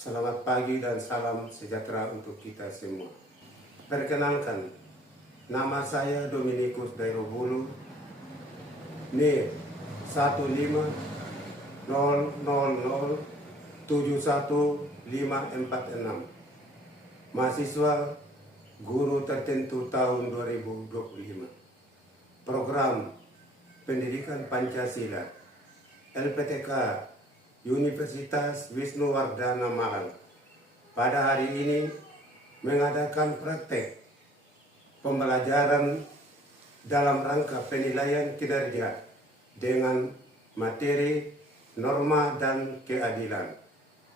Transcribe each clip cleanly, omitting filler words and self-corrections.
Selamat pagi dan salam sejahtera untuk kita semua. Perkenalkan, nama saya Dominikus Dairobulu, NIR 150007156, mahasiswa guru tertentu tahun 2025. Program Pendidikan Pancasila LPTK Universitas Wisnuwardana Malang pada hari ini mengadakan praktek pembelajaran dalam rangka penilaian kinerja dengan materi norma dan keadilan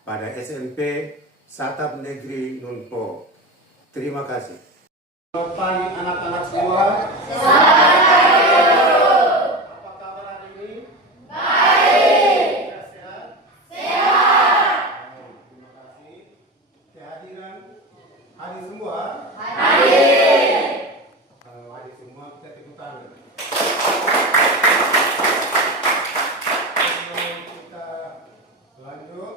pada SMP Satap Negeri Nunpo. Terima kasih. Selamat pagi anak-anak semua. Hadir semua? Hadir. Kalau hadir semua kita tepuk tangan. Sebelum kita lanjut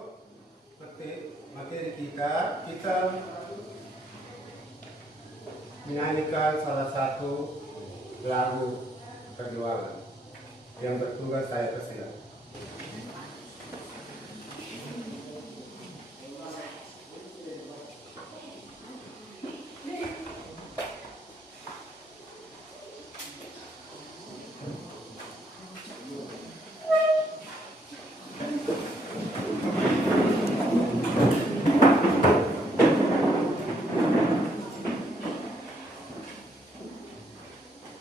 materi kita menyanyikan salah satu lagu perjuangan yang bertugas saya persilakan.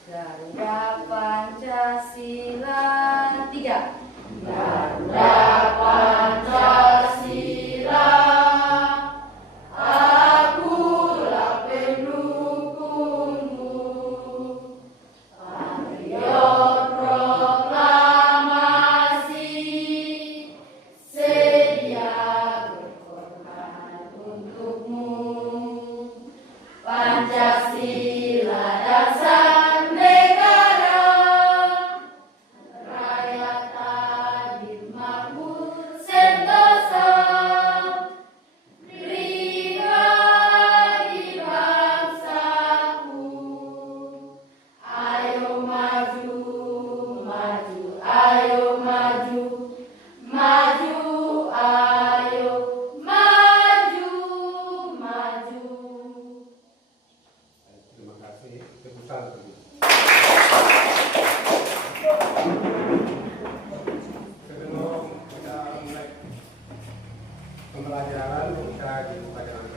Garuda Pancasila 3. Garuda Pancasila, akulah pendukungmu. Patriot proklamasi, sedia berkorban untukmu. Pancasila dasar negara, rakyat adil makmur sentosa, pribadi bangsaku. Ayo maju, maju, ayo maju, maju, ayo maju, maju. Terima kasih. Tepuk tangan. Sebelum kita mulai pembelajaran, kita dibuka dengan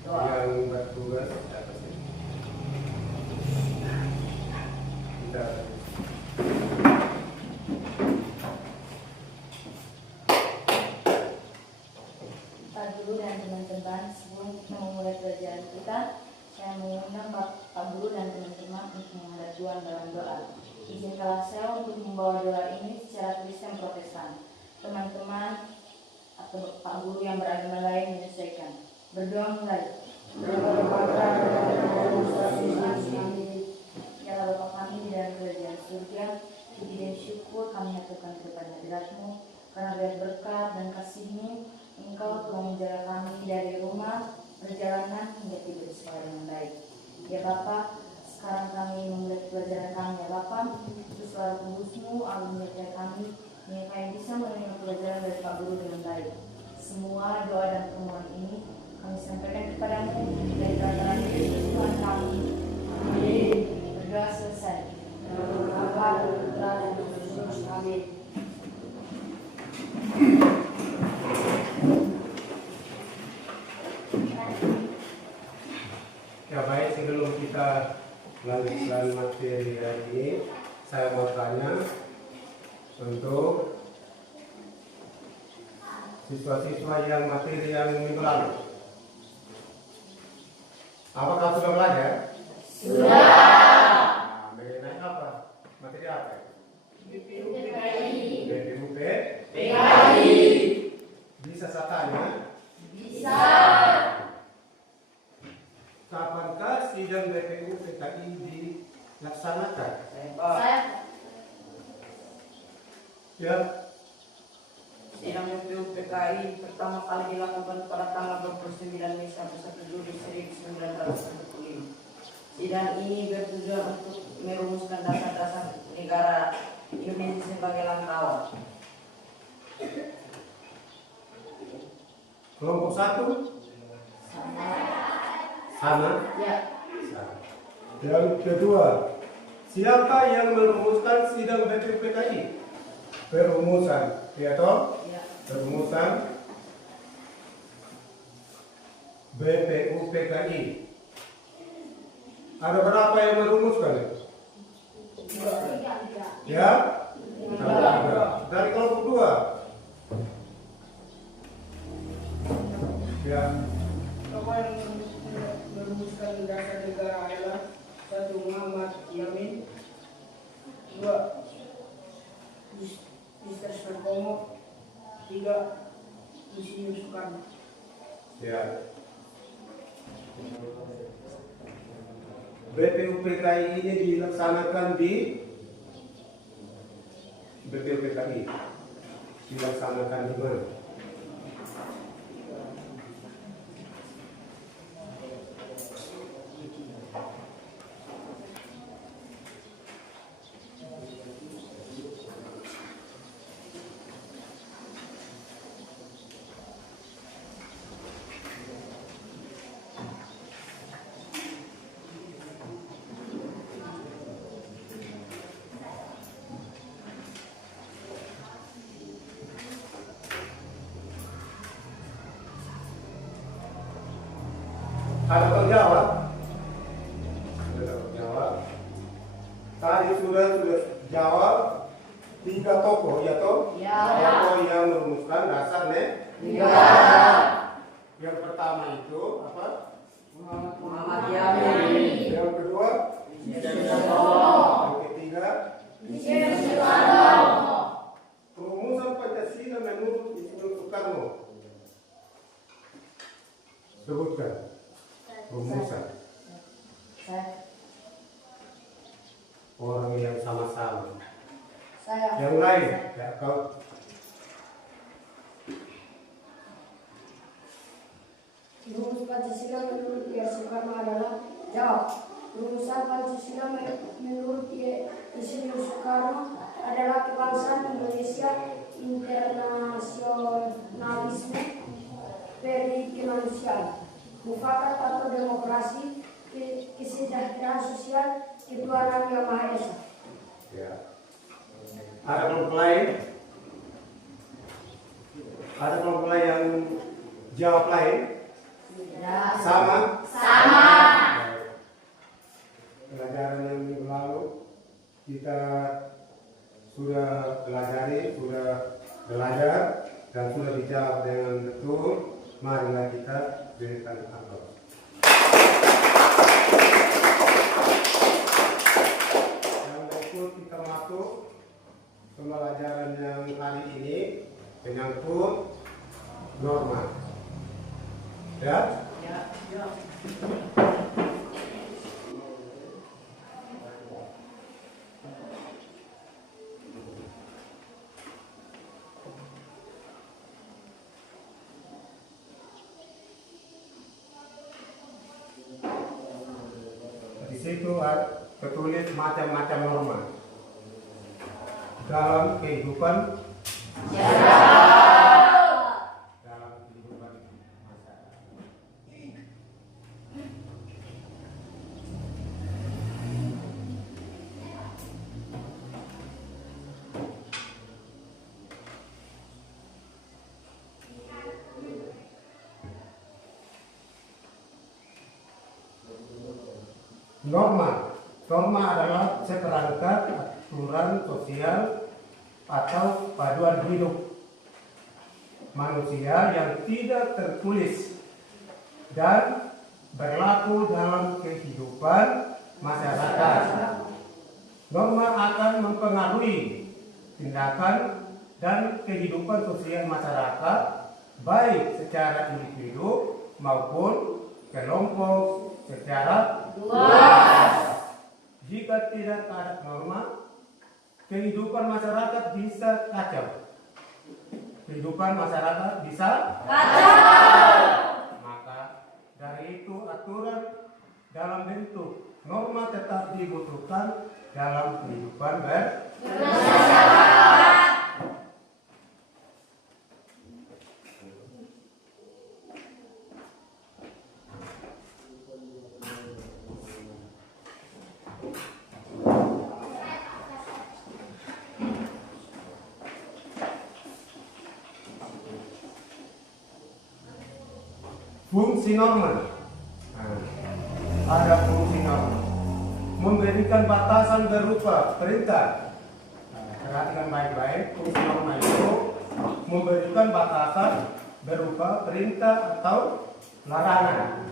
doa yang bertugas di atas ini. Kita Pak Guru dan teman-teman, sebelum kita memulai pelajaran kita, saya mengundang Pak Guru dan teman-teman untuk menghadap Tuhan dalam doa. Izinkanlah saya untuk membawa doa ini secara Kristen Protestan. Teman-teman atau Pak Guru yang beragama lain menyesuaikan. Berdoa mulai. Ya Bapa kami di dalam kerajaan surga, puji dan syukur kami haturkan kepada hadirat-Mu karena dengan berkat dan kasih-Mu Engkau telah menjaga kami dari rumah perjalanan hingga tiba di sekolah dengan baik. Ya Bapa, sekarang kami memulai pelajaran kami ya Bapa, itu suara tembus-Mu agar menyertai kami hingga kami bisa menerima pelajaran dari Pak Guru dengan baik. Semua doa dan permohonan ini kami sampaikan kepadamu dari dalam Yesus Tuhan kami. Amin. Berdoa selesai. Bapa, Putra, dan Roh Kudus. Amin. Ya baik, sebelum kita melanjutkan materi hari ini, saya mau tanya untuk siswa-siswa yang materi yang minggu lalu. Apakah sudah belajar? Sudah. Nah, mengenai apa? Materi apa? BPUPKI. BPUP? PKI. Bisa saya tanya? Bisa. Kapankah sidang BPUPKI dilaksanakan? Saya Ya, Sidang BPUPKI PKI pertama kali dilakukan pada tanggal 29 Mei 1 Juli 1945. Sidang ini bertujuan untuk merumuskan dasar-dasar negara Indonesia sebagai langkawan. Kelompok 1 sama. Ya. Yang kedua, siapa yang merumuskan sidang BPUPKI? Perumusan, ya toh? Ya. Perumusan BPUPKI. Ada berapa yang merumuskan? Ya? Ada. Dari kelompok 2. Ya. Tokoh yang merumuskan dasar negara adalah 1. Muhammad Yamin, 2. Mr. Soekarno, 3. Insinyur Soekarno. Ya. BPUPKI ini dilaksanakan di BPUPKI dilaksanakan di mana? Ada terjawab? Sudah terjawab. Tadi sudah jawab 3 tokoh, ya toh? Ya. Tokoh yang merumuskan dasar Negara. Yang pertama itu apa? Muhammad Yamin. Yang kedua? Soekarno. Yang ketiga? Insinyur Soekarno. Perumusan Pancasila menurut Insinyur Soekarno. Sebutkan rumusan. Orang yang sama-sama. Saya. Yang lain, ya kau. Rumus Pancasila menurut Soekarno adalah jawab. Rumusan Pancasila menurut Insinyur Soekarno adalah kebangsaan Indonesia, internasionalisme, perikemanusiaan, mufakat atau demokrasi, kesejahteraan sosial, ketuhanan yang Maha Esa. Ya. Ada kelompok lain? Ada kelompok lain yang jawab lain? Sama? Sama. Pelajaran yang minggu lalu kita sudah pelajari, sudah belajar dan sudah dijawab dengan betul. Marilah kita berikan aplaus. Yang berikut kita masuk pembelajaran yang hari ini menyangkut norma. Ya? Ya. Ya. Di situ tertulis macam-macam norma dalam kehidupan dalam kehidupan masyarakat. Norma adalah seperangkat aturan sosial atau paduan hidup manusia yang tidak tertulis dan berlaku dalam kehidupan masyarakat. Norma akan mempengaruhi tindakan dan kehidupan sosial masyarakat baik secara individu maupun kelompok secara Luas. Jika tidak ada norma, kehidupan masyarakat bisa kacau. kehidupan masyarakat bisa maka dari itu aturan dalam bentuk norma tetap dibutuhkan dalam kehidupan fungsi norma. Ada fungsi norma memberikan batasan berupa perintah. Perhatikan baik-baik, fungsi norma itu memberikan batasan berupa perintah atau larangan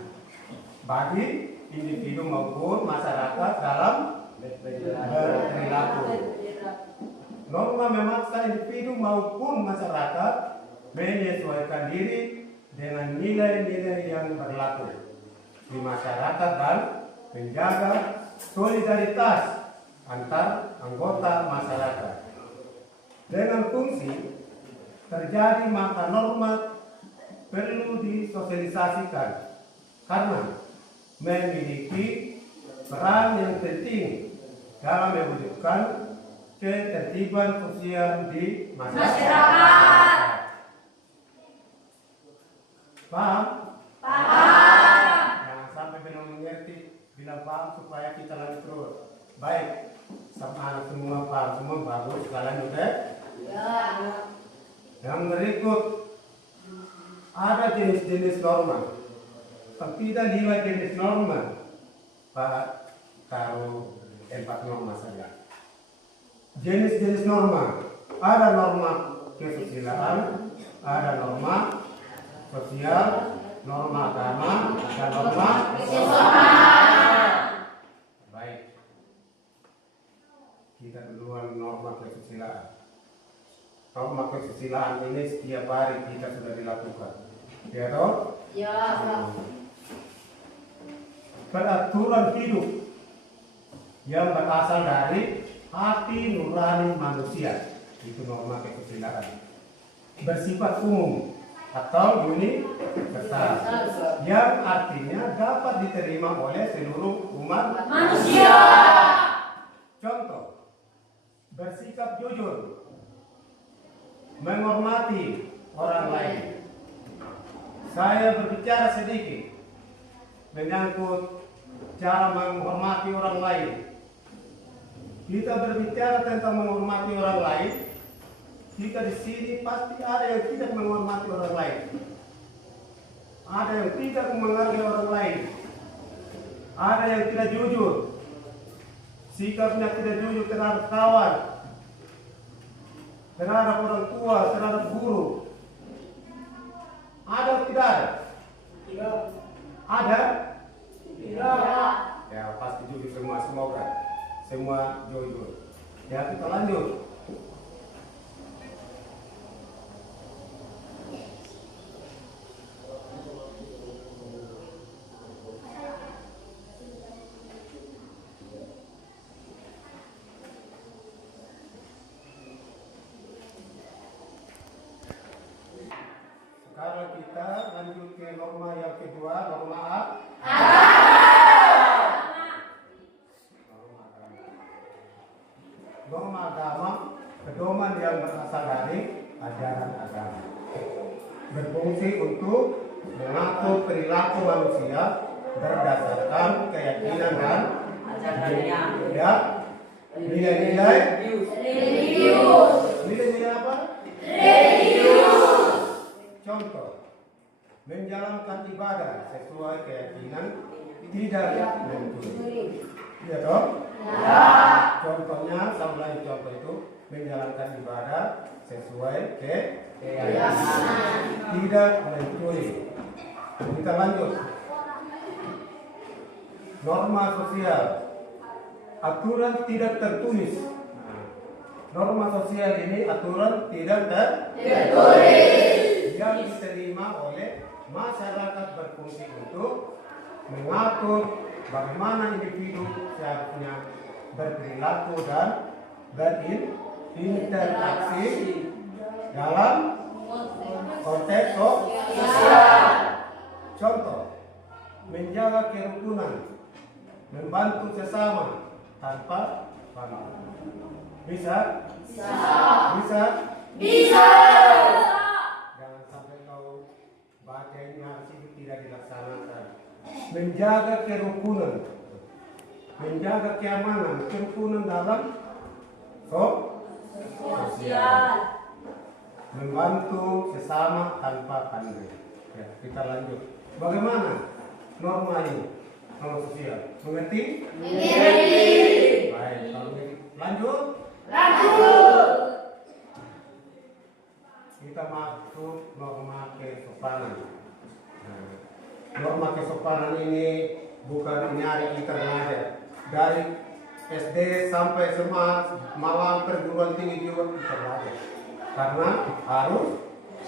bagi individu maupun masyarakat dalam berperilaku. Norma memaksa individu maupun masyarakat menyesuaikan diri dengan nilai-nilai yang berlaku di masyarakat dan menjaga solidaritas antar anggota masyarakat. Dengan fungsi terjadi maka norma perlu disosialisasikan karena memiliki peran yang penting dalam mewujudkan ketertiban sosial di masyarakat. Paham? Jangan sampai belum mengerti, bilang paham supaya kita lanjut terus. Baik, sama semua paham, semua bagus, kalian udah? Ya. Yang berikut ada jenis-jenis norma. Tidak 5 jenis norma, Pak, taruh 4 norma saja. Jenis-jenis norma, ada norma kesusilaan, ada norma sosial, norma agama, dan norma kesopanan. Baik, kita duluan norma kesusilaan. Norma kesusilaan ini setiap hari kita sudah dilakukan, ya toh? Ya. Peraturan hidup yang berasal dari hati nurani manusia, itu norma kesusilaan. Bersifat umum atau universal, yang artinya dapat diterima oleh seluruh umat manusia. Contoh, bersikap jujur, menghormati orang lain. Saya berbicara sedikit menyangkut cara menghormati orang lain. Kita berbicara tentang menghormati orang lain, kita di sini pasti ada yang tidak menghormati orang lain, ada yang tidak menghargai orang lain, ada yang tidak jujur, sikapnya tidak jujur terhadap kawan, terhadap orang tua, terhadap guru. Ada atau tidak ada? Tidak. Ada? Tidak. Ya pasti jujur semua, semoga semua jujur. Ya kita lanjut. Sekarang kita lanjut ke norma yang kedua, norma A. Norma agama, pedoman yang berasal dari ajaran agama, berfungsi untuk mengatur perilaku manusia berdasarkan keyakinan dan ajarannya. Ya, nilai-nilai. Nilai-nilai apa? Contoh, menjalankan ibadah sesuai keyakinan tidak mencuri. Iya toh? Ya. Contohnya, saya ulangi contoh itu, menjalankan ibadah sesuai keyakinan tidak mencuri. Kita lanjut. Norma sosial, aturan tidak tertulis. Norma sosial ini aturan tidak tertulis yang diterima oleh masyarakat, berfungsi untuk mengatur bagaimana individu seharusnya berperilaku dan berinteraksi dalam konteks contoh, menjaga kerukunan, membantu sesama tanpa pamrih. Bisa? Bisa? Jangan sampai kau baca ini harus itu tidak dilaksanakan. Menjaga kerukunan, menjaga keamanan, kerukunan dalam sosial, membantu sesama tanpa pamrih. Ya, kita lanjut. Bagaimana norma ini? Norma sosial. Mengerti? Baik, kalau begitu lanjut. Kita masuk norma kesopanan. Nah, norma kesopanan ini bukan nyari internet, dari SD sampai SMA malam perguruan tinggi juga kita belajar. Karena harus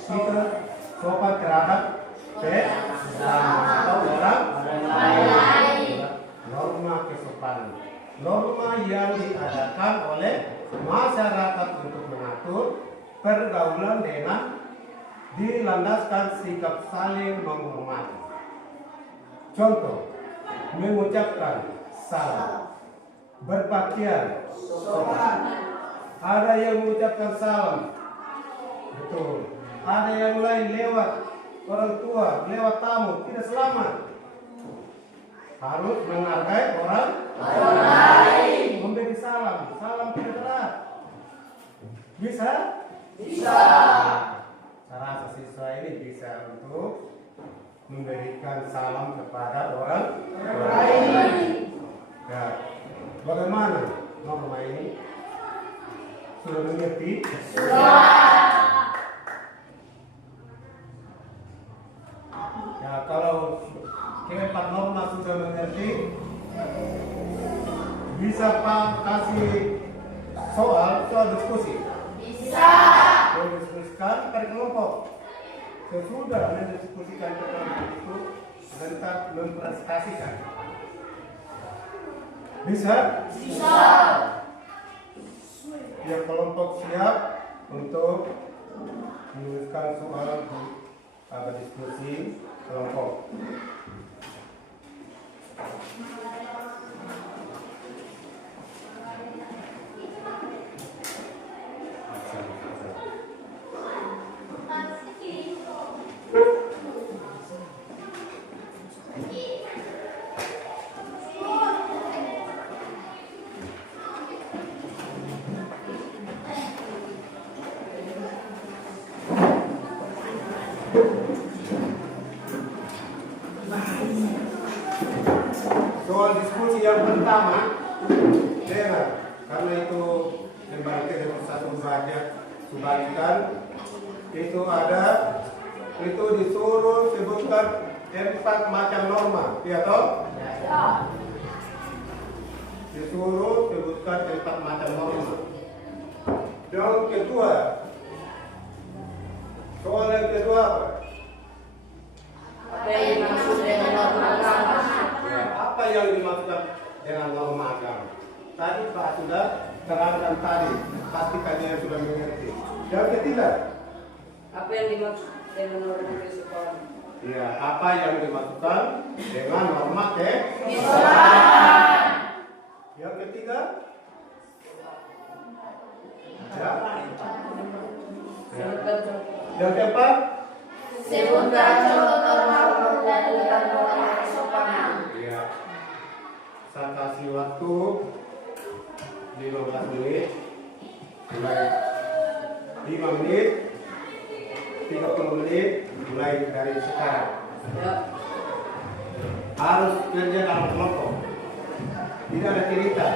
kita sopan terhadap sesama atau orang lain. Norma kesopanan, norma yang diadakan oleh masyarakat untuk mengatur pergaulan dengan dilandaskan sikap saling menghormati. Contoh, mengucapkan salam, berpakaian sopan. Ada yang mengucapkan salam, betul. Ada yang lain lewat orang tua, lewat tamu, tidak selamat. Harus menghargai orang lain. Memberi salam, salam tidak berat. Bisa? Cara siswa ini bisa untuk memberikan salam kepada orang lain. Ya. Bagaimana norma ini? Sudah mengerti? Ya, kalau keempat norma sudah mengerti, bisa Pak kasih soal diskusi? Bisa. Mendiskusikan per kelompok. Sesudah mendiskusikan per kelompok itu, nanti mempresentasikan. Bisa? Biar kelompok siap untuk menuliskan soal di diskusi kelompok. Soal diskusi yang pertama, dengar, karena itu kembali ke satu subjekkan itu ada, itu disuruh sebutkan 4 macam norma, ya toh? Disuruh sebutkan 4 macam norma. Yang kedua, soal yang kedua apa? Apa yang dimaksud dengan norma agama? Apa yang dimaksud dengan norma agama? Tadi Pak sudah terangkan tadi, pasti kalian sudah mengerti. Yang ketiga, Apa yang dimaksud dengan norma kesopanan? ya, apa yang dimaksudkan dengan norma Yang ketiga, ya. Sebutkan contoh. Yang keempat, Sebutkan contoh norma dan norma kesopanan. ya. Saya kasih waktu 15 menit, mulai 5 menit, 30 menit, mulai dari sekarang. Ya. Harus kerja dalam kelompok, tidak ada cerita.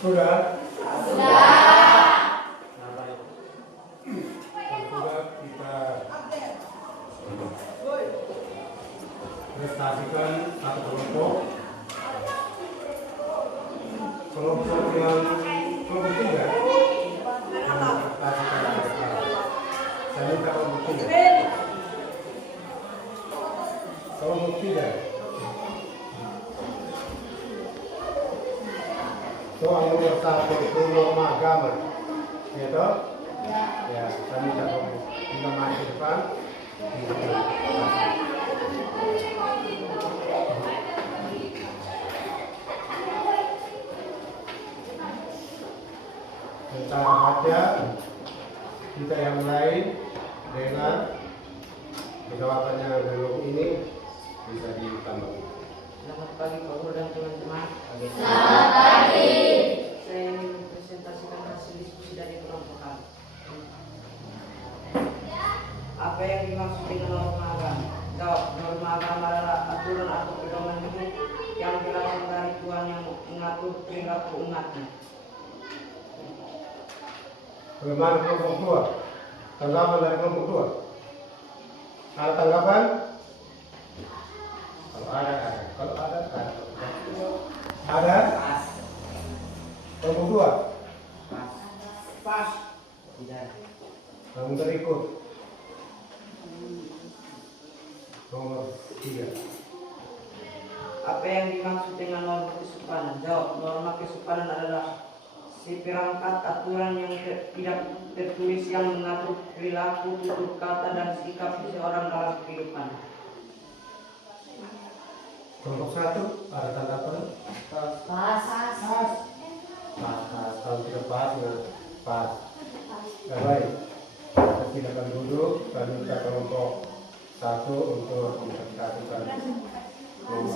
Sudah? Sudah. Nah, baik. Sudah kita prestasikan satu kelompok. Kelompok yang kelompok 3 prestasikan mereka. Saya minta kelompok 3. Kelompok 3. Soal nomor 1 itu norma agama, gitu? Ya, saya minta kelompok 5 maju ke depan. Kita baca kita yang lain dengan jawabannya belum ini bisa ditambah. Selamat pagi Pak Guru dan teman-teman. Selamat pagi. Saya ingin mempresentasikan hasil diskusi dari kelompok kami. Apa yang dimaksud dengan norma agama? Jawab, norma agama adalah aturan atau pedoman hidup yang berasal dari Tuhan yang mengatur perilaku umatnya. Bagaimana kelompok dua? Tanggapan dari kelompok dua? Ada tanggapan? Kalau ada. Kalau ada. Ada? Kelompok dua? Pas. Kamu terikut. Nomor 3. Apa yang dimaksud dengan norma kesopanan? Jawab, norma kesopanan adalah seperangkat aturan yang tidak tertulis yang mengatur perilaku, tutur kata, dan sikap seseorang dalam kehidupan. Kelompok 1 ada tanggapan? Pas. Kalau tidak pas, pas. Ya, baik. Kita silakan duduk dan minta kelompok 1 untuk mempresentasikan nomor 4.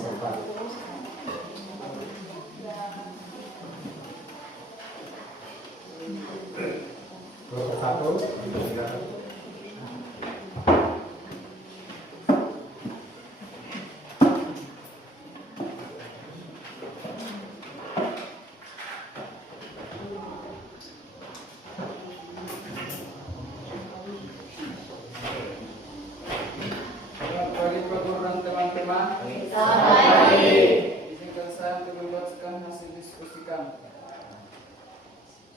Kelompok 1 silakan. Selamat pagi Pak Guru dan teman-teman. Selamat pagi. Izinkan saya untuk membacakan hasil diskusi kami.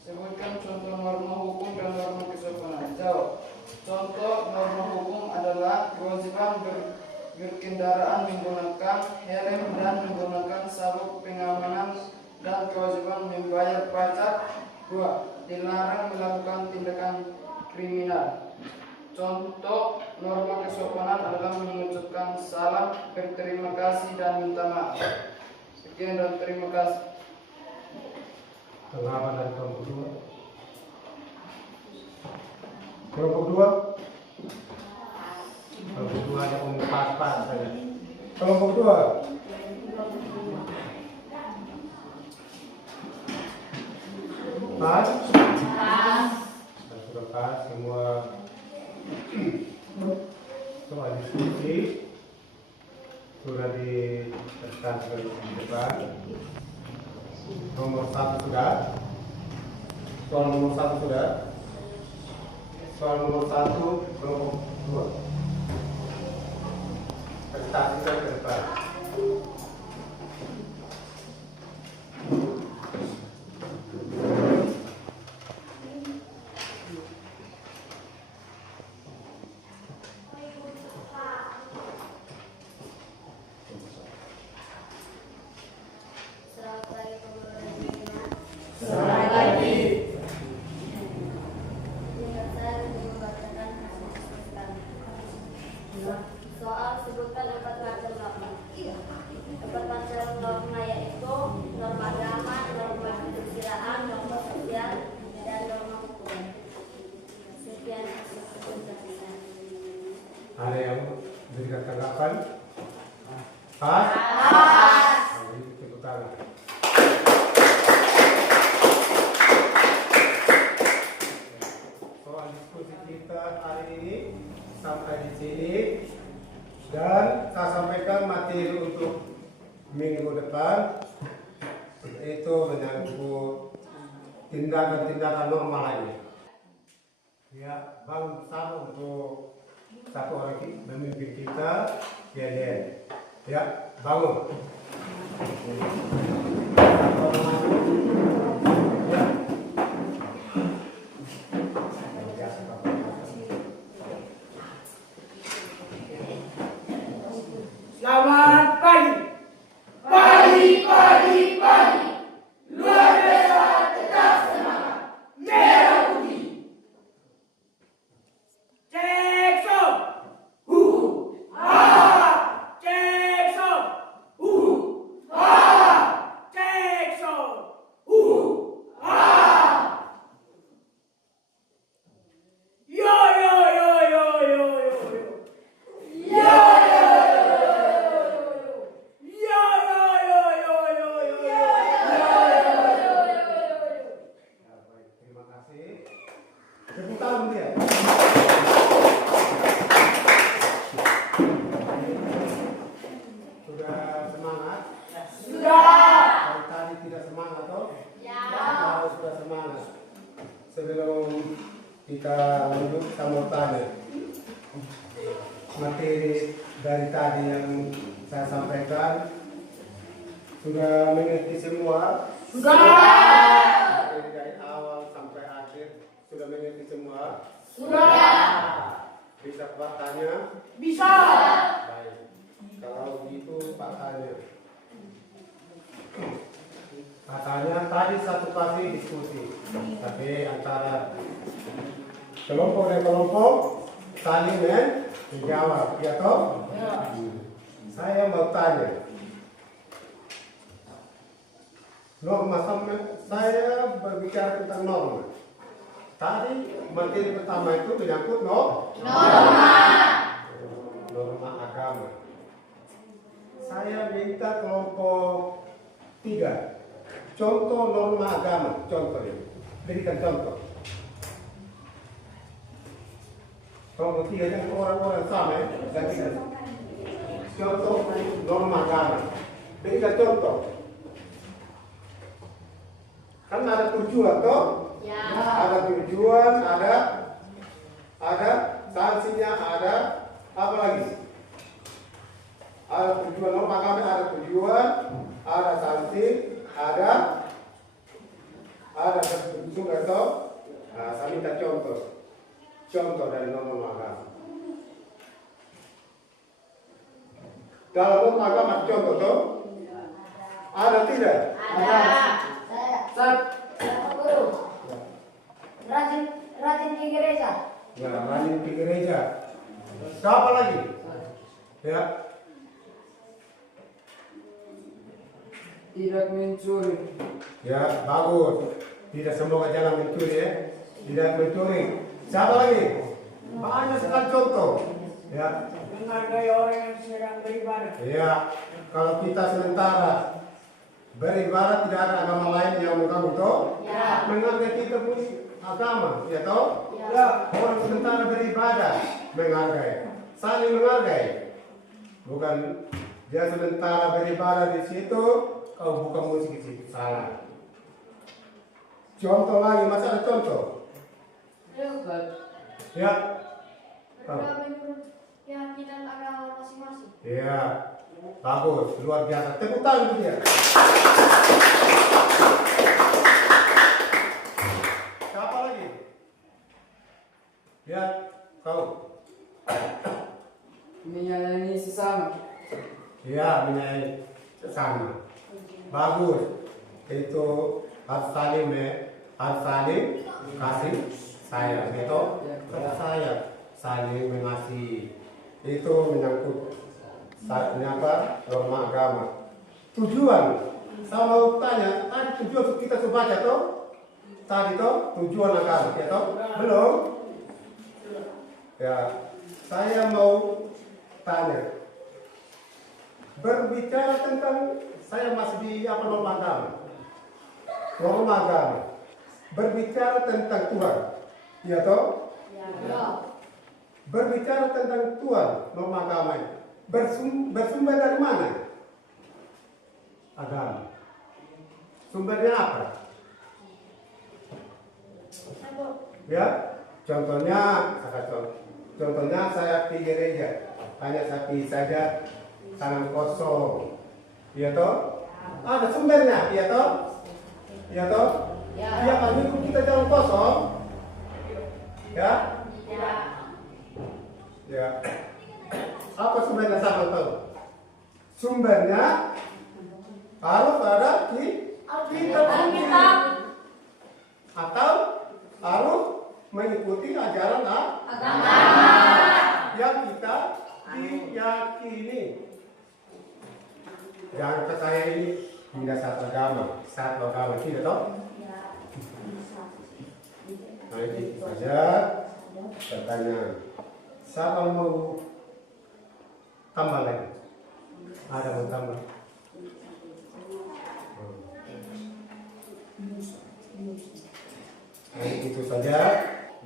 Sebutkan contoh norma hukum dan norma kesopanan. Jawab. Contoh norma hukum adalah kewajiban berkendaraan menggunakan helm dan menggunakan sabuk pengamanan dan kewajiban membayar pajak. 2. Dilarang melakukan tindakan kriminal. Contoh norma kesopanan adalah mengucapkan salam, berterima kasih, dan minta maaf. Sekian dan terima kasih. Tanggapan dari kelompok 2. Kelompok 2. Kelompok 2 ada umum pas saja. Kelompok 2. Pas. Sudah pas semua. Soal diskusi sudah ditekan di depan. Nomor 1 sudah. Soal nomor 1 sudah. Soal nomor 1 kelompok 2. Presentasikan ke depan. Selamat pagi. Soal sebutkan 4 macam norma. 4 macam norma yaitu norma agama, norma kesusilaan, norma sosial, dan norma hukum. Sekian hasil presentasi saya. Ada yang berikan tanggapan? Pas? Kalau itu tepuk tangan. Soal diskusi kita hari ini sampai di sini dan saya sampaikan materi untuk minggu depan itu menyangkut tindakan-tindakan normal lainnya. Ya, bangun bersama untuk satu orang memimpin kita, ya, bangun. Satu orang maju. Ya. Selamat pagi. Pagi. Luar biasa, tetap semangat. Merah putih. Cek so. dari tadi yang saya sampaikan sudah mengerti semua? Sudah. Dari awal sampai akhir sudah mengerti semua? Sudah. Bisa Pak tanya? Bisa. Baik. Kalau begitu Pak tanya. Katanya tadi satu kali diskusi, tapi antara kelompok dan kelompok saling menjawab, ya toh? Saya mau tanya, norma saya berbicara tentang norma. Tadi materi pertama itu menyangkut norma agama. Saya minta kelompok 3. Contoh norma agama, contoh ini. Berikan contoh. Kelompok 3 yang orang-orang sama ya. Contoh norma agama. Berikan contoh. Kan ada tujuan toh? Ya. Ada tujuan, ada sanksinya, ada apa lagi? Ada tujuan norma agama, ada tujuan, ada sanksi, ada bentuk atau saya minta contoh dari norma agama. Dalam norma agama contoh toh? Ada tidak? Saya guru. Rajin ke gereja. Ya, rajin ke gereja. Siapa lagi? Ya. Tidak mencuri. Ya, bagus. Tidak semua jalan mencuri ya. Tidak mencuri. Siapa lagi? Banyak sekali contoh. Ya. Menghargai orang yang sedang beribadah. Ya. Kalau kita sementara beribadah tidak ada agama lain yang mengganggu toh? Ya. Menghargai kita punya agama, ya toh? Ya. Orang sementara beribadah menghargai, saling menghargai. Bukan dia sementara beribadah di situ, kau buka musik di situ, salah. Contoh lagi, masa ada contoh? Ya. Keyakinan agama masing-masing. Ya, bagus, luar biasa. Tepuk tangan untuk dia. Siapa lagi? Ya, kau. Menyayangi sesama. Ya, menyayangi sesama. Bagus. Itu harus saling kasih sayang. Itu kasih sayang, saling mengasihi. Itu menyangkut norma agama. Tujuan, saya mau tanya, tadi tujuan kita sudah baca toh? Tadi toh tujuan agama, ya toh? Belum? Ya, saya mau tanya. Berbicara tentang, saya masih di norma agama. Norma agama. Berbicara tentang Tuhan, ya toh? Ya. Berbicara tentang Tuhan, norma agama ini bersumber dari mana? Agama. Sumbernya apa? Ya, contohnya saya di gereja, hanya sapi saja, tangan kosong, ya toh? Ada sumbernya, ya toh? Ya toh? Ya, kalau hidup kita jalan kosong, ya? Ya. Apa sumbernya sama tahu? Sumbernya harus ada di kita sendiri atau harus mengikuti ajaran agama yang kita diyakini. Jangan percaya ini tidak satu agama, tidak toh? Nah itu saja pertanyaan. Siapa mau tambah lagi? Ada mau tambah? Nah, itu saja.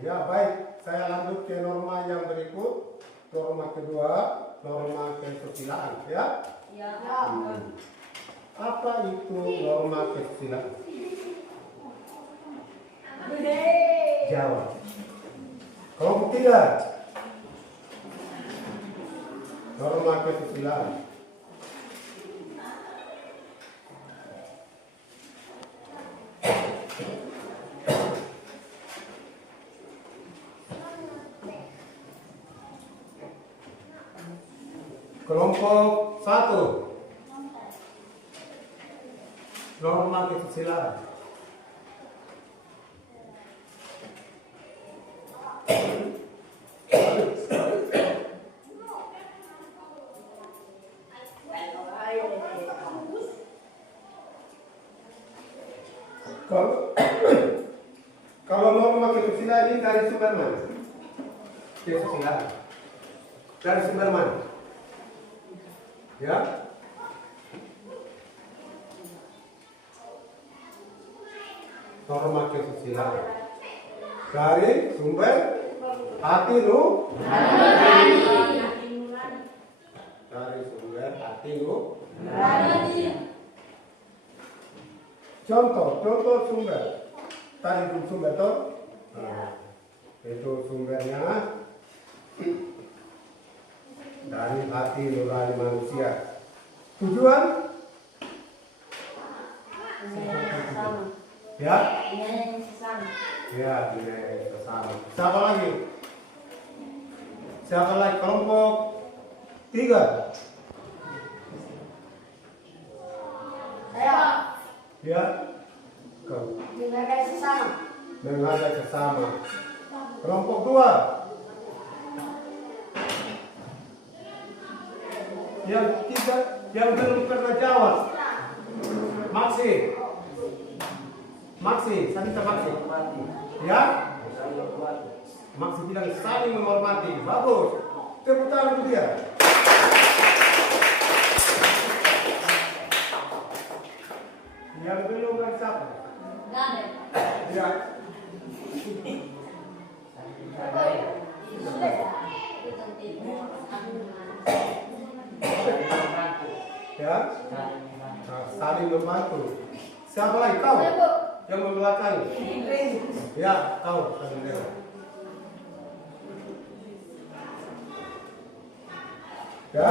Ya baik, saya lanjut ke norma yang berikut. Norma kedua, norma kesusilaan, ya? Apa itu norma kesusilaan? Jawab. Kelompok 3. norma kesusilaan. Kelompok 1, norma kesusilaan. Kalau norma kesusilaan ini dari sumber mana? Kesusilaan. Dari sumber mana? Ya? Norma kesusilaan. Dari sumber hati nurani. Dari sumber hati nurani. Contoh sumber. Tadi itu sumber toh? Nah, itu sumbernya dari hati nurani manusia. Tujuan? Ya? Ya, nilai sesama. Siapa lagi? Siapa lagi? Kelompok 3. Saya Ya? Kau. menghargai sesama. Menghargai sesama. Kelompok 2. Yang belum pernah jawab. Maksi, Sanita Maksi. Ya? Maksi bilang saling menghormati. Bagus. Tepuk tangan untuk dia. Yang belum kan siapa? Ya. Ya. Nah, saling membantu. Siapa lagi? Kau yang membelakangi. Ya, kau. Ya.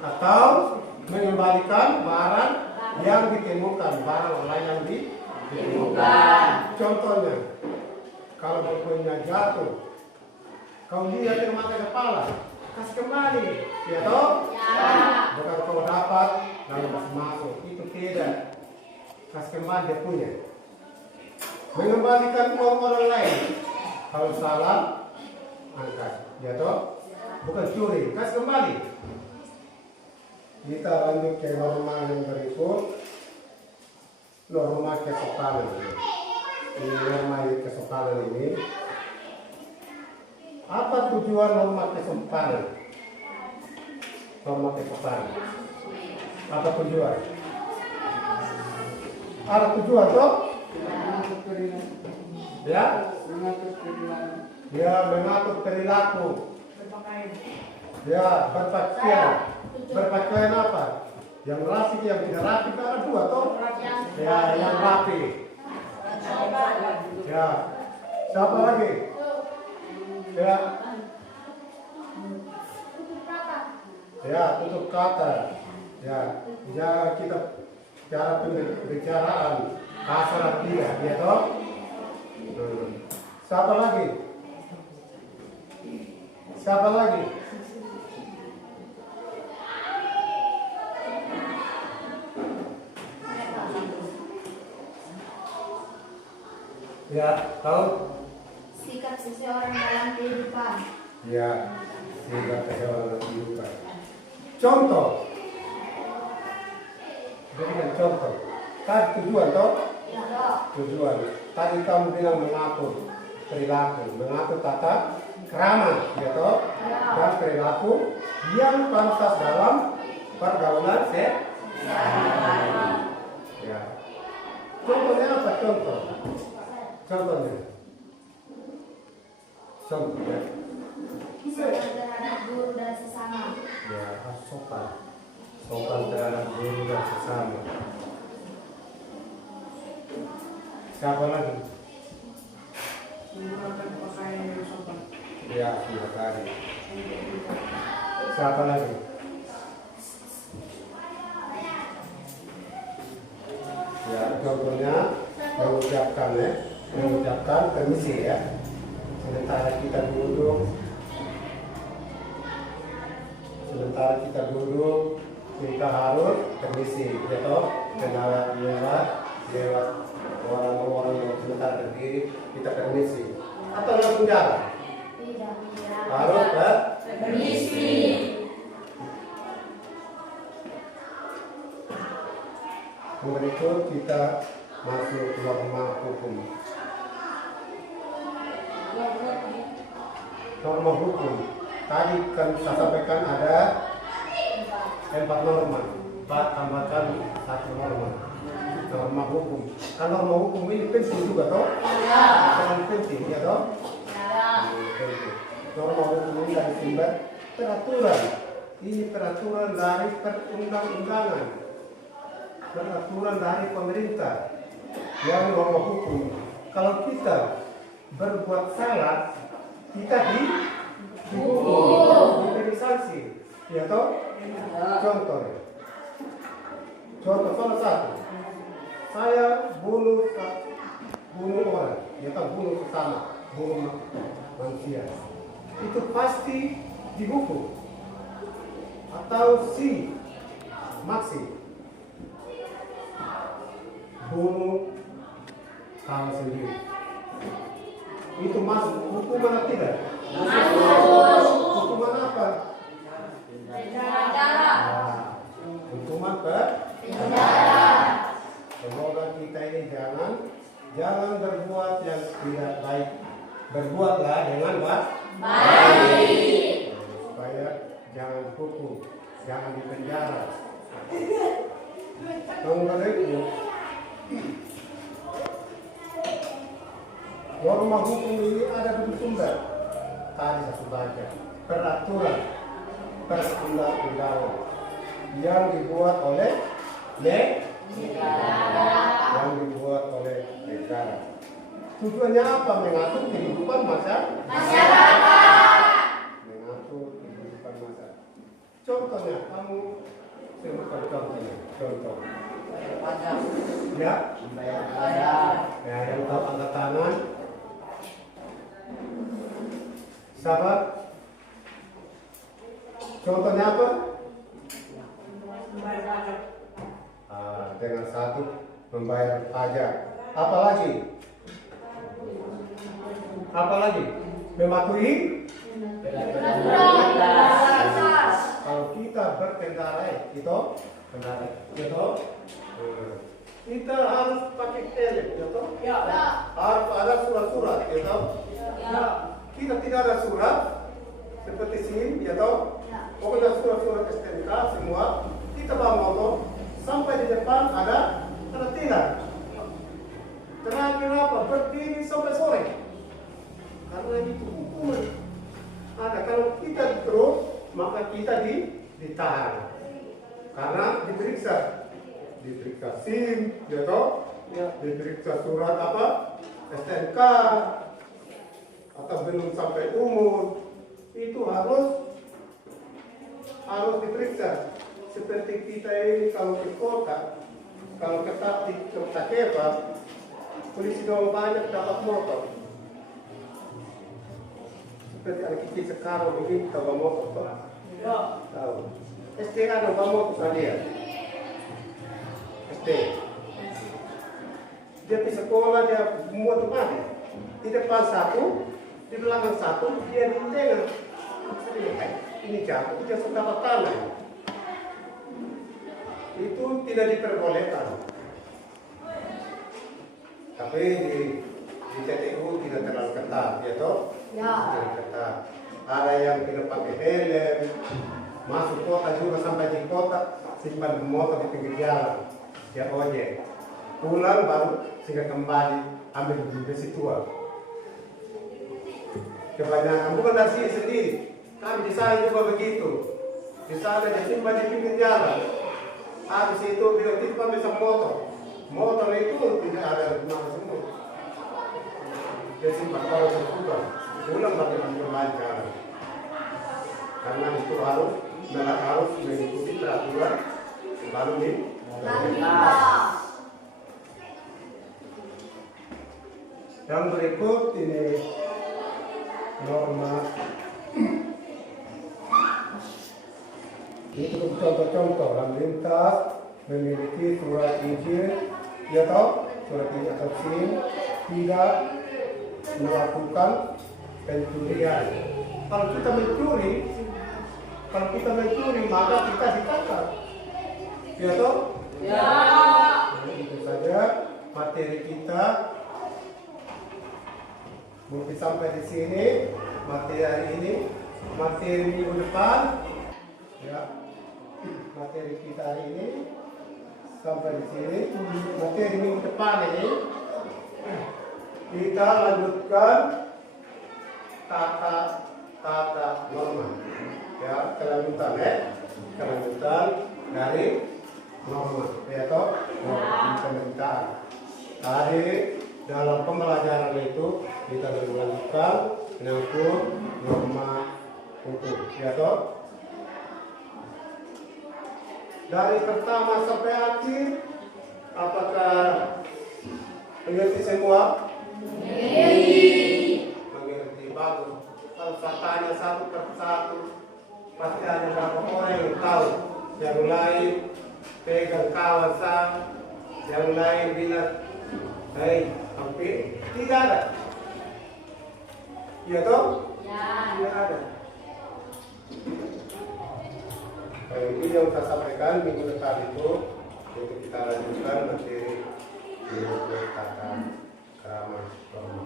Atau mengembalikan barang yang ditemukan, barang lain yang ditemukan. Contohnya, kalau bukunya jatuh, kau lihat yang mata kepala, kasih kembali, ya toh? Ya. Bukan kau dapat lalu masuk, itu tidak. Kasih kembali dia punya. Mengembalikan uang orang lain, kalau salah, angkat, ya toh? Bukan curi, kasih kembali. Kita lanjut ke norma yang berikut, norma kesopanan. Ini norma kesopanan ini. Apa tujuan norma kesopanan? Norma kesopanan. Apa tujuan? Ada tujuan toh? Ya? Ya, mengatur perilaku. Ya, berpakaian. Berpakaian apa? Yang rapi, yang tidak rapi, ada dua toh? Ya, yang rapi. Ya, siapa lagi? Ya, ya, tutup kata. Ya, kita cara pembicaraan kasar tidak, ya toh? Siapa lagi? Siapa lagi? Ya, tahu? Sikap seseorang dalam kehidupan. Ya, sikap seseorang dalam kehidupan. Contoh. Berikan contoh. Tadi tujuan toh? Ya. Tujuan. Tadi kamu bilang mengatur perilaku, mengatur tata krama, ya toh? Dan perilaku yang pantas dalam pergaulan ya. Contohnya apa contoh? Contohnya. Contohnya. Sopan terhadap guru dan sesama. Ya, sopan. Sopan terhadap guru dan sesama. Siapa lagi? Menggunakan pakaian yang sopan. Ya, sudah tadi. Siapa lagi? Ya, contohnya mengucapkan permisi ya. Sementara kita duduk, kita harus permisi, gitu. Kenalan lewat orang-orang yang sebentar berdiri, kita permisi. Atau langsung jalan. Harus permisi. Berikut kita masuk ke norma hukum. Norma hukum. Tadi kan saya sampaikan ada 4 norma. Pak tambahkan 1 norma. Norma hukum. Kan norma hukum ini penting juga toh? Ya. Sangat penting ya toh? Ya. Norma hukum ini dari sumber peraturan. Ini peraturan dari perundang-undangan. Peraturan dari pemerintah. Yang norma hukum. Kalau kita berbuat salah, kita dihukum, diberi sanksi, ya toh? Contoh salah satu, saya bunuh orang, ya toh, bunuh sesama, bunuh manusia, itu pasti dihukum, atau maksi, bunuh kamu sendiri. Itu masuk hukuman atau tidak? Masuk. Hukuman apa? Penjara. Hukuman penjara. Semoga kita ini jangan berbuat yang tidak baik. Berbuatlah dengan baik. Supaya jangan hukum, jangan dipenjara. Nomor itu. Norma hukum ini ada di sumber. Tadi saya baca peraturan perundang-undangan yang dibuat oleh negara. Tujuannya apa? Mengatur kehidupan masyarakat. Mengatur kehidupan masyarakat. Contohnya, kamu sebutkan contoh. Ya, yang tahu angkat tangan. Sahabat, contohnya apa? Dengan satu membayar pajak. Apalagi? Mematuhi? Kalau kita berkendara, kita harus pakai helm, ya. Harus ada surat-surat, ya. Kita tidak ada surat seperti SIM, ya toh. Pokoknya surat-surat STNK semua. Kita bawa motor sampai di depan ada tilang. Terakhir apa? Berdiri sampai sore. Karena itu hukuman. Ada kalau kita terus maka kita ditahan. Karena diperiksa SIM, ya toh. Diperiksa surat apa? STNK. Atau belum sampai umur, itu harus diperiksa. Seperti kita ini kalau ke kota, kalau ketat di kota Kebab, polisi dong banyak dapat motor. Seperti anak kecil sekarang begini bawa motor, toh? Tahu. ST ada bawa motor saja. ST. Dia di sekolah dia motor mati. Di depan satu. Di belakang satu, dia di tengah. Ini jatuh, dia sudah dapat tanah. Itu tidak diperbolehkan. Tapi di TTU tidak terlalu ketat, ya toh? Ya. Tidak ketat. Ada yang tidak pakai helm, masuk kota juga sampai di kota, simpan motor di pinggir jalan, dia ojek. Pulang baru sehingga kembali ambil besi tua. Kebanyakan bukan dari sini sendiri, kami di sana juga begitu. Di sana dia simpan di pinggir jalan. Habis itu bila timpa bisa motor itu tidak ada guna semua. Dia simpan kalau sudah ulang bagaimana berlancar. Karena itu harus mengikuti peraturan lalu lintas. Yang berikut ini norma. Itu contoh-contoh lalu lintas memiliki surat izin, ya toh, surat izin atau SIM, tidak melakukan pencurian. Kalau kita mencuri, maka kita ditangkap. Ya toh? Ya. Nah, itu saja materi kita. Mungkin sampai di sini materi hari ini. Materi minggu depan, ya. Materi kita hari ini sampai di sini. Materi minggu depan ini kita lanjutkan tata norma. Ya, kelanjutan dari norma. Ya toh, pemerintahan. Tadi dalam pembelajaran itu kita melanjutkan menyangkut norma hukum. Ya toh. Dari pertama sampai akhir, apakah mengerti semua? Mengerti, bagus. Kalau saya tanya satu persatu, pasti ada beberapa orang yang tahu. Yang lain pegang kawasan, yang lain bilang, hampir tidak ada. Iya toh? Ya. Tidak ada. Ini yang saya sampaikan minggu depan itu untuk kita lanjutkan materi tata krama norma.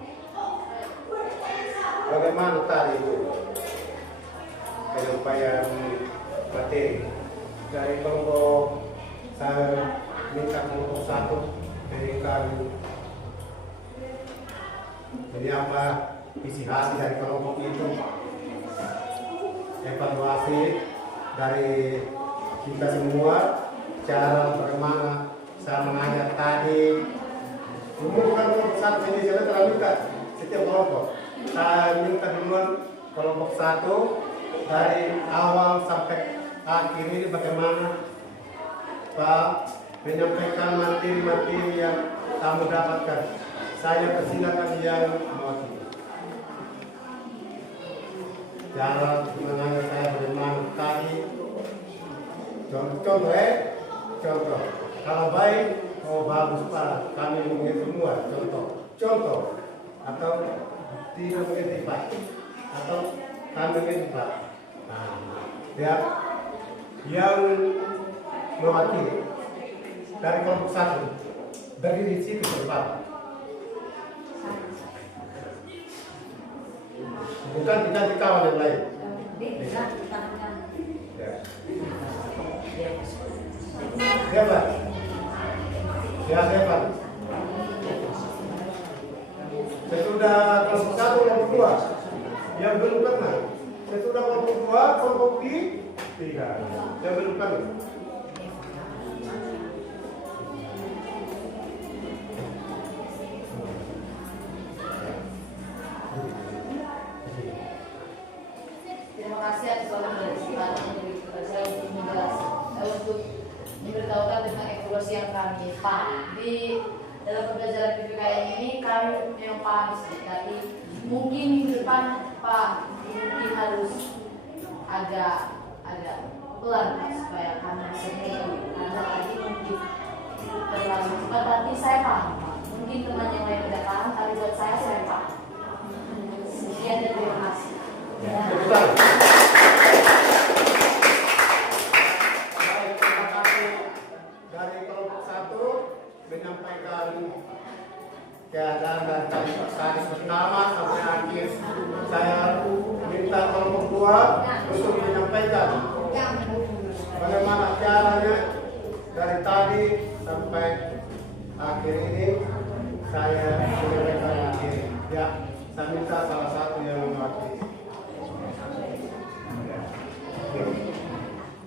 Bagaimana tadi itu penyampaian materi dari kelompok, saya minta kelompok 1 berikan jadi apa isi hasil dari kelompok itu, evaluasi dari kita semua, cara bagaimana saya mengajar tadi. Bukan kelompok 1 jadi saya telah minta setiap kelompok. Saya minta duluan kelompok 1 dari awal sampai akhir ini bagaimana Pak menyampaikan materi-materi yang kamu dapatkan. Saya persilakan yang mewakili. Cara mengajar saya bagaimana tadi. Contoh. Kalau baik, bagus Pak. Kami mengerti semua. Contoh. Atau tidak mengerti Pak. Atau kami mengerti Pak. Nah, ya, yang mewakili dari kelompok 1 berdiri di situ Pak. Bukan diganti kawan yang lain. Ya. Hebat. Ya hebat. Sesudah kelompok 1, kelompok 2 yang belum pernah. Sesudah kelompok 2, kelompok 3 yang belum pernah. Terima kasih atas waktu dan kesempatan saya untuk memberitahukan tentang evaluasi yang kami paham. Di dalam pembelajaran PPKN ini kami memang paham sedikit, tapi mungkin minggu depan Pak mungkin harus agak pelan supaya kami bisa mengerti. Karena tadi mungkin terlalu cepat, tapi saya paham Pak. Mungkin teman yang lain tidak paham, tapi buat saya paham. Sekian dan terima kasih. Baik, terima kasih dari kelompok 1 menyampaikan keadaan dari tadi pertama sampai akhir. Saya minta kelompok 2 untuk menyampaikan bagaimana caranya dari tadi sampai akhir ini. Saya menyampaikan akhir. Ya, saya minta salah satu yang mewakili.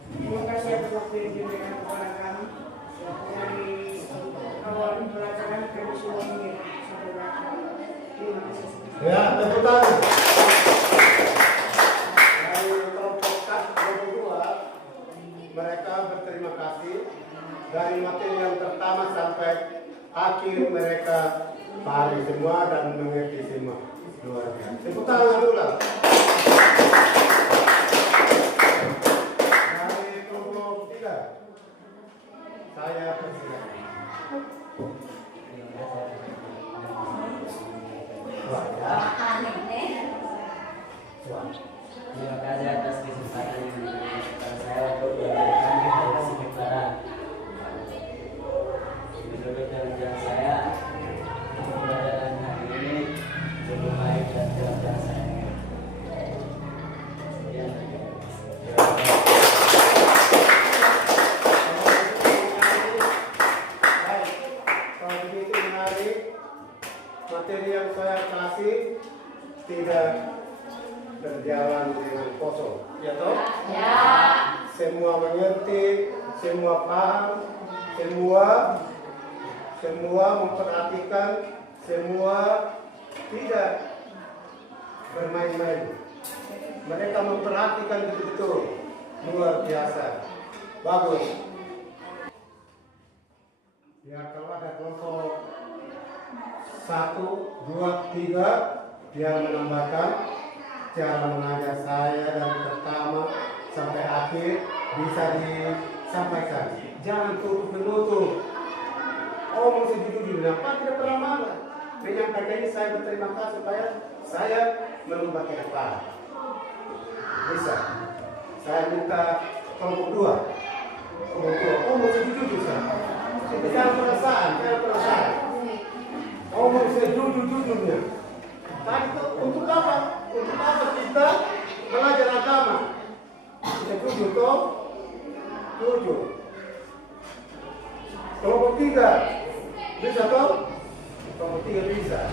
Terima kasih atas waktu yang diberikan kepada kami. Dari awal pembelajaran kami sudah mengerti sampai akhir. Terima kasih. Ya, tepuk tangan. dari materi yang pertama sampai akhir mereka pahami semua dan mengerti semua. Luar biasa. Tepuk tangan ulang. Dari kelompok 3, saya persilakan. Terima kasih atas kesempatan yang diberikan kepada saya untuk memberikan informasi kebenaran. Menurut penelitian saya, pembelajaran hari ini cukup baik dan luar biasa. Sekian. Baik, kalau begitu menarik, materi yang saya kasih tidak berjalan dengan kosong, ya toh? Ya. Semua mengerti, semua paham, semua memperhatikan, semua tidak bermain-main. Mereka memperhatikan betul-betul, luar biasa, bagus. Ya, kalau ada kelompok 1, 2, 3 yang menambahkan cara mengajar saya dari pertama sampai akhir bisa disampaikan. Jangan tutup menutup. Oh, mesti jujur. Kenapa tidak pernah marah? Menyampaikan ini saya berterima kasih supaya saya merubah ke depan. Bisa. Saya minta kelompok 2. Oh, mesti jujur saya. Jangan perasaan. Oh, mesti jujurnya. Tadi itu untuk apa? Untuk apa kita belajar agama? Kita jujur toh? Jujur. Kelompok 3 bisa toh? Kelompok 3 bisa.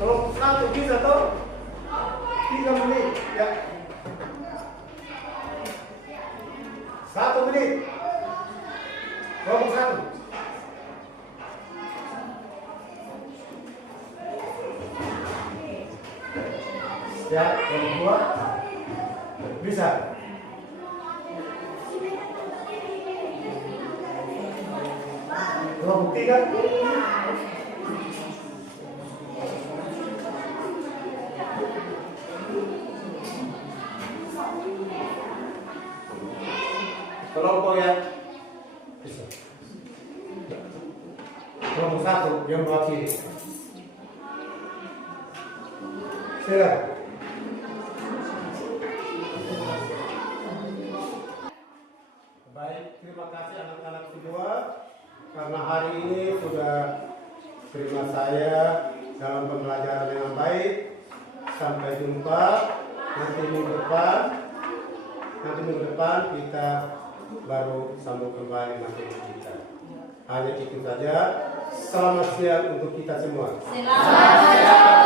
Kelompok 1 bisa toh? 3 menit ya. 1 menit. Kelompok 1. Ya, kelompok 2 bisa. Kelompok 3 kelompok yang bisa. Kelompok 1 yang mewakili. Silakan. Baik, terima kasih anak-anak semua karena hari ini sudah terima saya dalam pembelajaran yang baik. Sampai jumpa nanti minggu depan kita baru sambung kembali materi kita. Hanya itu saja. Selamat siang untuk kita semua. Selamat siang.